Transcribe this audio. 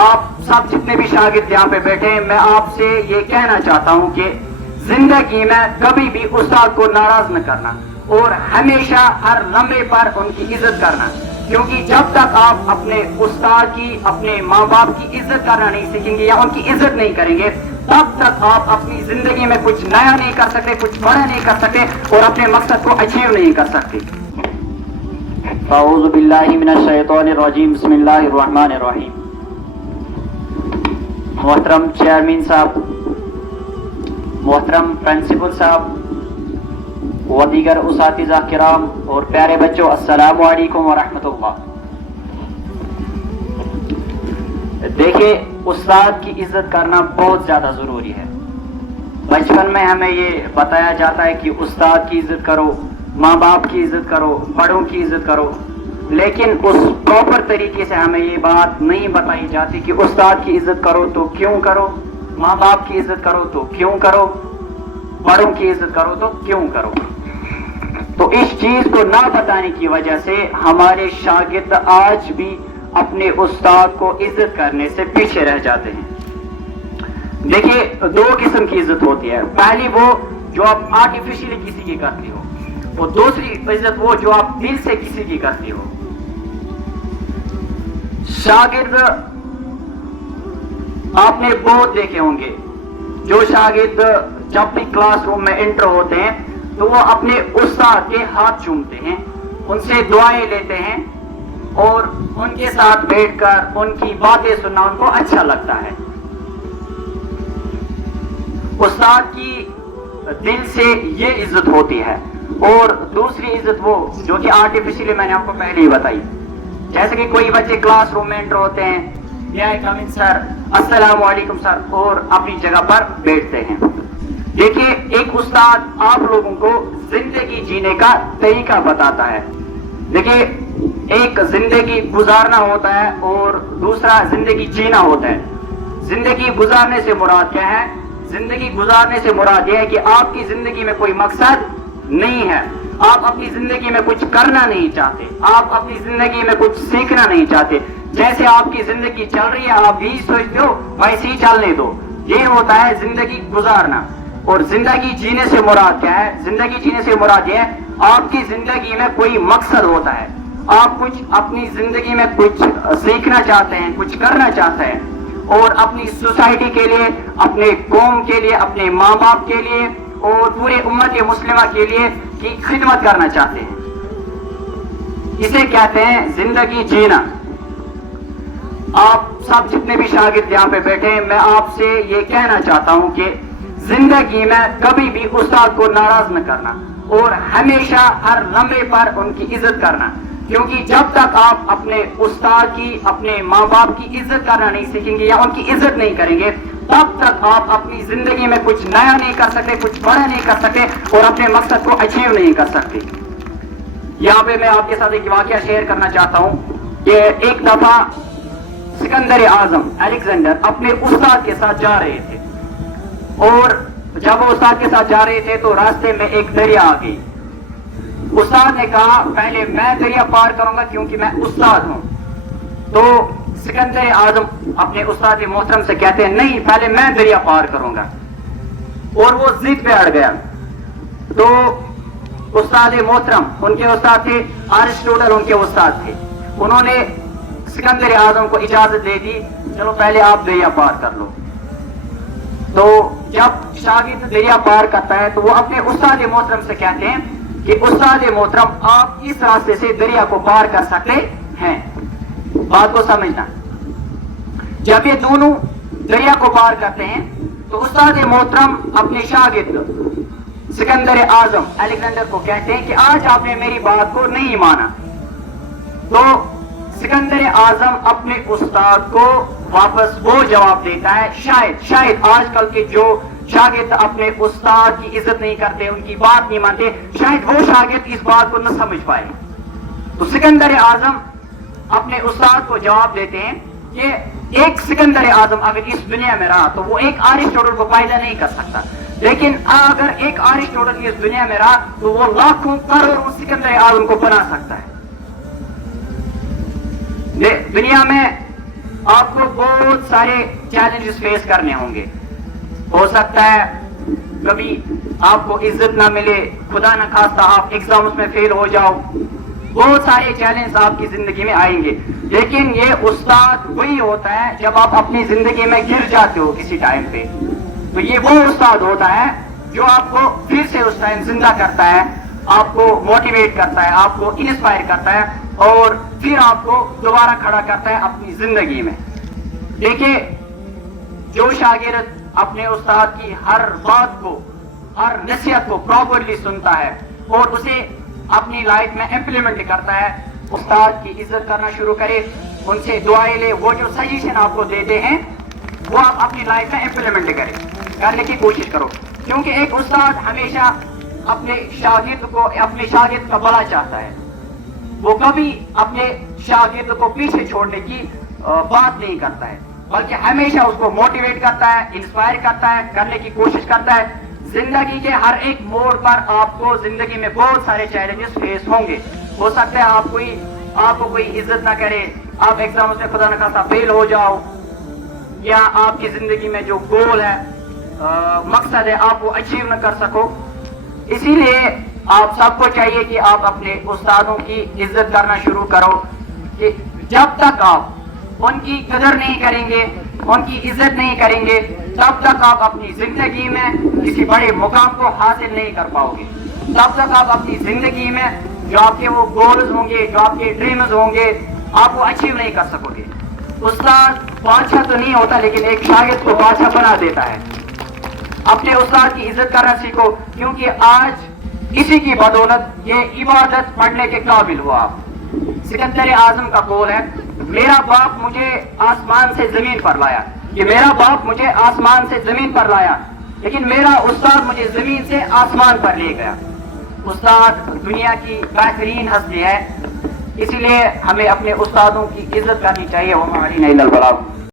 آپ سب جتنے بھی شاگرد یہاں پہ بیٹھے ہیں، میں آپ سے یہ کہنا چاہتا ہوں کہ زندگی میں کبھی بھی استاد کو ناراض نہ کرنا اور ہمیشہ ہر لمحے پر ان کی عزت کرنا، کیونکہ جب تک آپ اپنے استاد کی، اپنے ماں باپ کی عزت کرنا نہیں سیکھیں گے یا ان کی عزت نہیں کریں گے، تب تک آپ اپنی زندگی میں کچھ نیا نہیں کر سکتے، کچھ بڑا نہیں کر سکتے اور اپنے مقصد کو اچیو نہیں کر سکتے۔ اعوذ باللہ من الشیطان الرجیم، بسم اللہ الرحمن الرحیم۔ محترم چیئرمین صاحب، محترم پرنسپل صاحب و دیگر اساتذہ کرام اور پیارے بچوں، السلام علیکم ورحمۃ اللہ۔ دیکھیں، استاد کی عزت کرنا بہت زیادہ ضروری ہے۔ بچپن میں ہمیں یہ بتایا جاتا ہے کہ استاد کی عزت کرو، ماں باپ کی عزت کرو، بڑوں کی عزت کرو، لیکن اس پراپر طریقے سے ہمیں یہ بات نہیں بتائی جاتی کہ استاد کی عزت کرو تو کیوں کرو، ماں باپ کی عزت کرو تو کیوں کرو، بڑوں کی عزت کرو تو کیوں کرو۔ تو اس چیز کو نہ بتانے کی وجہ سے ہمارے شاگرد آج بھی اپنے استاد کو عزت کرنے سے پیچھے رہ جاتے ہیں۔ دیکھیے، دو قسم کی عزت ہوتی ہے، پہلی وہ جو آپ آرٹیفیشلی کسی کی کرتے ہو، اور دوسری عزت وہ جو آپ دل سے کسی کی کرتے ہو۔ شاگرد آپ نے بہت دیکھے ہوں گے، جو شاگرد جب بھی کلاس روم میں انٹر ہوتے ہیں تو وہ اپنے استاد کے ہاتھ چومتے ہیں، ان سے دعائیں لیتے ہیں اور ان کے ساتھ بیٹھ کر ان کی باتیں سننا ان کو اچھا لگتا ہے۔ استاد کی دل سے یہ عزت ہوتی ہے۔ اور دوسری عزت وہ جو کہ آرٹیفیشلی میں نے آپ کو پہلے ہی بتائی، جیسے کہ کوئی بچے کلاس روم میں انٹر ہوتے ہیں، یا کم ان سر، السلام علیکم سر، اور اپنی جگہ پر بیٹھتے ہیں۔ دیکھیے، ایک استاد آپ لوگوں کو زندگی جینے کا طریقہ بتاتا ہے۔ دیکھیے، ایک زندگی گزارنا ہوتا ہے اور دوسرا زندگی جینا ہوتا ہے۔ زندگی گزارنے سے مراد کیا ہے؟ زندگی گزارنے سے مراد یہ ہے کہ آپ کی زندگی میں کوئی مقصد نہیں ہے، آپ اپنی زندگی میں کچھ کرنا نہیں چاہتے، آپ اپنی زندگی میں کچھ سیکھنا نہیں چاہتے، جیسے آپ کی زندگی چل رہی ہے آپ یہی سوچتے ہو ویسے ہی چلنے دو، یہ ہوتا ہے زندگی گزارنا۔ اور زندگی جینے سے مراد کیا ہے؟ زندگی جینے سے مراد یہ ہے آپ کی زندگی میں کوئی مقصد ہوتا ہے، آپ کچھ اپنی زندگی میں کچھ سیکھنا چاہتے ہیں، کچھ کرنا چاہتے ہیں، اور اپنی سوسائٹی کے لیے، اپنے قوم کے لیے، اپنے ماں باپ کے لیے اور پورے امت مسلمہ کے لیے کی خدمت کرنا چاہتے ہیں۔ اسے کہتے ہیں زندگی جینا۔ آپ سب جتنے بھی شاگرد یہاں پہ بیٹھے ہیں، میں آپ سے یہ کہنا چاہتا ہوں کہ زندگی میں کبھی بھی استاد کو ناراض نہ کرنا اور ہمیشہ ہر لمحے پر ان کی عزت کرنا، کیونکہ جب تک آپ اپنے استاد کی، اپنے ماں باپ کی عزت کرنا نہیں سیکھیں گے یا ان کی عزت نہیں کریں گے، تب تک آپ اپنی زندگی میں کچھ نیا نہیں کر سکتے، کچھ بڑا نہیں کر سکتے اور اپنے مقصد کو اچیو نہیں کر سکتے۔ یہاں پہ میں آپ کے ساتھ ایک واقعہ شیئر کرنا چاہتا ہوں کہ ایک دفعہ سکندر اعظم الیگزینڈر اپنے استاد کے ساتھ جا رہے تھے، اور جب وہ استاد کے ساتھ جا رہے تھے تو راستے میں ایک دریا آ گئی۔ استاد نے کہا پہلے میں دریا پار کروں گا کیونکہ میں استاد ہوں۔ تو سکندر اعظم اپنے استاد محترم سے کہتے ہیں نہیں، پہلے میں دریا پار کروں گا، اور وہ ضد پہ اڑ گیا۔ تو استاد محترم، ان کے استاد تھے ارسطوٹل، ان کے استاد تھے، انہوں نے سکندر اعظم کو اجازت دے دی، چلو پہلے آپ دریا پار کر لو۔ تو جب شاگرد دریا پار کرتا ہے تو وہ اپنے استاد محترم سے کہتے ہیں کہ استاد محترم، آپ اس راستے سے دریا کو پار کر سکتے ہیں۔ بات کو سمجھنا، جب یہ دونوں دریا کو پار کرتے ہیں تو استاد محترم اپنے شاگرد سکندر اعظم الیگزینڈر کو کہتے ہیں کہ آج آپ نے میری بات کو نہیں مانا۔ تو سکندر اعظم اپنے استاد کو واپس وہ جواب دیتا ہے، شاید آج کل کے جو شاگرد اپنے استاد کی عزت نہیں کرتے، ان کی بات نہیں مانتے، شاید وہ شاگرد اس بات کو نہ سمجھ پائے۔ تو سکندر اعظم اپنے استاد کو جواب دیتے ہیں کہ ایک سکندر اعظم اگر اس دنیا میں رہا تو وہ ایک ارسطوٹل کو پیدا نہیں کر سکتا، لیکن اگر ایک ارسطوٹل اس دنیا میں رہا تو وہ لاکھوں کروڑوں سکندر اعظم کو بنا سکتا ہے۔ دنیا میں آپ کو بہت سارے چیلنجز فیس کرنے ہوں گے. ہو سکتا ہے کبھی آپ کو عزت نہ ملے, خدا نہ خواستہ آپ ایگزامز میں فیل ہو جاؤ, بہت سارے چیلنج آپ کی زندگی میں آئیں گے. لیکن یہ استاد وہی ہوتا ہے جب آپ اپنی زندگی میں گر جاتے ہو کسی ٹائم پہ, تو یہ وہ استاد ہوتا ہے جو آپ کو پھر سے اس ٹائم زندہ کرتا ہے, آپ کو موٹیویٹ کرتا ہے, آپ کو انسپائر کرتا ہے, اور پھر آپ کو دوبارہ کھڑا کرتا ہے اپنی زندگی میں. دیکھیے, جو شاگرد اپنے استاد کی ہر بات کو, ہر نصیحت کو پراپرلی سنتا ہے اور اسے اپنی لائف میں امپلیمنٹ کرتا ہے, استاد کی عزت کرنا شروع کرے, ان سے دعائیں لے, وہ جو سجیشن آپ کو دیتے ہیں وہ آپ اپنی لائف میں امپلیمنٹ کرنے کی کوشش کرو. کیونکہ ایک استاد ہمیشہ اپنے شاگرد کا بھلا چاہتا ہے, وہ کبھی اپنے شاگرد کو پیچھے چھوڑنے کی بات نہیں کرتا ہے, بلکہ ہمیشہ اس کو موٹیویٹ کرتا ہے, انسپائر کرتا ہے, کرنے کی کوشش کرتا ہے. زندگی کے ہر ایک موڑ پر آپ کو زندگی میں بہت سارے چیلنجز فیس ہوں گے. ہو سکتا ہے آپ کو کوئی عزت نہ کرے, آپ ایگزامز میں خدا نہ خواستہ فیل ہو جاؤ, یا آپ کی زندگی میں جو گول ہے, مقصد ہے, آپ وہ اچیو نہ کر سکو. اسی لیے آپ سب کو چاہیے کہ آپ اپنے استادوں کی عزت کرنا شروع کرو, کہ جب تک آپ ان کی قدر نہیں کریں گے, ان کی عزت نہیں کریں گے, تب تک آپ اپنی زندگی میں کسی بڑے مقام کو حاصل نہیں کر پاؤ گے. تب تک آپ اپنی زندگی میں جو آپ کے وہ گولز ہوں گے, جو آپ کے ڈریمز ہوں گے, آپ وہ اچیو نہیں کر سکو گے. استاد بادشاہ تو نہیں ہوتا, لیکن ایک شاگرد کو بادشاہ بنا دیتا ہے. اپنے استاد کی عزت کرنا سیکھو, کیونکہ آج اسی کی بدولت یہ عبادت پڑھنے کے قابل ہوا آپ. سکندر اعظم کا قول ہے, میرا باپ مجھے آسمان سے زمین پر لایا, کہ میرا باپ مجھے آسمان سے زمین پر لایا, لیکن میرا استاد مجھے زمین سے آسمان پر لے گیا. استاد دنیا کی بہترین ہستی ہے, اسی لیے ہمیں اپنے استادوں کی عزت کرنی چاہیے. وما علینا الا البلاغ.